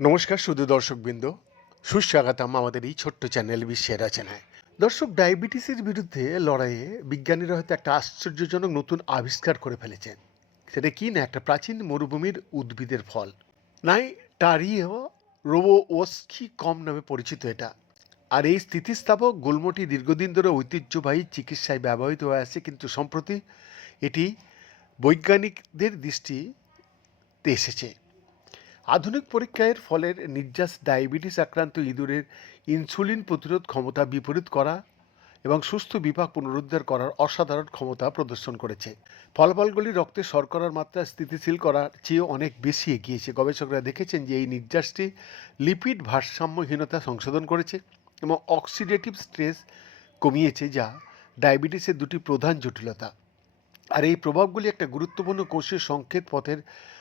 নমস্কার শুধু দর্শকবৃন্দ। সুস্বাগতম আমাদের এই ছোট্ট চ্যানেল বিশ্বের রচনায়। দর্শক, ডায়াবেটিসের বিরুদ্ধে লড়াইয়ে বিজ্ঞানীরা হয়তো একটা আশ্চর্যজনক নতুন আবিষ্কার করে ফেলেছেন। সেটা কি না একটা প্রাচীন মরুভূমির উদ্ভিদের ফল। নাই, টারিও রোবো ওস্কি কম নামে পরিচিত এটা। আর এই স্থিতিস্থাপক গুল্মটি দীর্ঘদিন ধরে ঐতিহ্যবাহী চিকিৎসায় ব্যবহৃত হয়ে আসছে কিন্তু সম্প্রতি এটি বৈজ্ঞানিকদের দৃষ্টিতে এসেছে। আধুনিক পরীক্ষার ফলের নির্যাস, ডায়াবেটিস আক্রান্ত ইঁদুরের ইনসুলিন প্রতিরোধ ক্ষমতা বিপরীত করা এবং সুস্থ বিপাক পুনরুদ্ধার করার অসাধারণ ক্ষমতা প্রদর্শন করেছে। ফলাফলগুলি রক্তে শর্করার মাত্রা স্থিতিশীল করার চেয়ে অনেক বেশি এগিয়েছে। গবেষকরা দেখেছেন যে এই নির্যাসটি লিপিড ভারসাম্যহীনতা সংশোধন করেছে এবং অক্সিডেটিভ স্ট্রেস কমিয়েছে, যা ডায়াবেটিসের দুটি প্রধান জটিলতা। আর এই প্রভাবগুলি একটা গুরুত্বপূর্ণ কোষের সংকেত পথের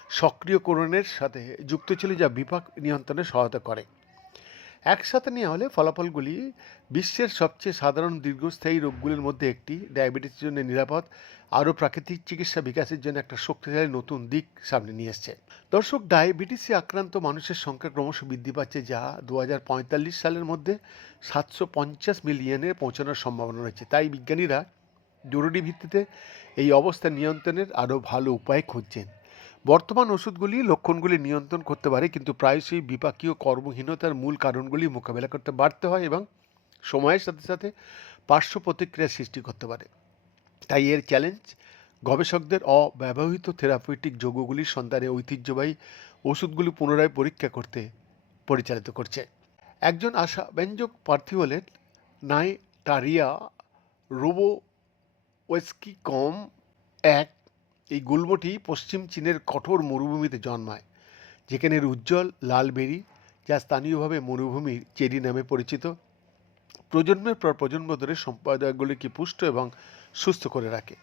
সক্রিয়করণের সাথে যুক্ত ছিল যা বিপাক নিয়ন্ত্রণে সহায়তা করে। একসাথে নেওয়া হলে ফলাফলগুলি বিশ্বের সবচেয়ে সাধারণ দীর্ঘস্থায়ী রোগগুলির মধ্যে একটি। ডায়াবেটিসের জন্য নিরাপদ, আরও প্রাকৃতিক চিকিৎসা বিকাশের জন্য একটা শক্তিশালী নতুন দিক সামনে নিয়ে এসছে। দর্শক, ডায়াবেটিসে আক্রান্ত মানুষের সংখ্যা ক্রমশ বৃদ্ধি পাচ্ছে, যা দু হাজার পঁয়তাল্লিশ সালের মধ্যে সাতশো পঞ্চাশ মিলিয়নে পৌঁছানোর সম্ভাবনা রয়েছে। তাই বিজ্ঞানীরা জরুরি ভিত্তিতে এই অবস্থা নিয়ন্ত্রণের আরও ভালো উপায় খুঁজছেন। বর্তমান ওষুধগুলি লক্ষণগুলি নিয়ন্ত্রণ করতে পারে, কিন্তু প্রায়শই বিপাকীয় কর্মহীনতার মূল কারণগুলি মোকাবেলা করতে বাড়তে হয় এবং সময়ের সাথে সাথে পার্শ্ব প্রতিক্রিয়া সৃষ্টি করতে পারে। তাই এর চ্যালেঞ্জ গবেষকদের অব্যবহৃত থেরাপিউটিক যোগগুলির সন্ধানে ঐতিহ্যবাহী ওষুধগুলি পুনরায় পরীক্ষা করতে পরিচালিত করছে। একজন আশা ব্যঞ্জক প্রার্থী হলেন নাইটারিয়া রোবো ওয়েস্কি কম এক এই গুল্মটি পশ্চিম চীনের কঠোর মরুভূমিতে জন্মায় যেখানে উজ্জ্বল লাল বেরি, যা স্থানীয়ভাবে মরুভূমির চেরি নামে পরিচিত। প্রজন্মের পর প্রজন্ম ধরে সম্প্রদায়গুলিকে পুষ্ট এবং সুস্থ করে রাখে।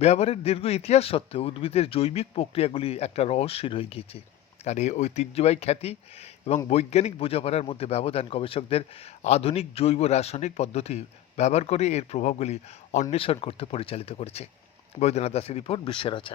ব্যবহারের দীর্ঘ ইতিহাস সত্ত্বেও উদ্ভিদের জৈবিক প্রক্রিয়াগুলি একটা রহস্যের হয়ে গিয়েছে। আর এই ঐতিহ্যবাহী খ্যাতি এবং বৈজ্ঞানিক বোঝাপড়ার মধ্যে ব্যবধান গবেষকদের আধুনিক জৈব রাসায়নিক পদ্ধতি ব্যবহার করে এর প্রভাবগুলি অন্বেষণ করতে পরিচালিত করেছে। বৈদ্যনাথ দাসের রিপোর্ট বিশ্বের রচনা।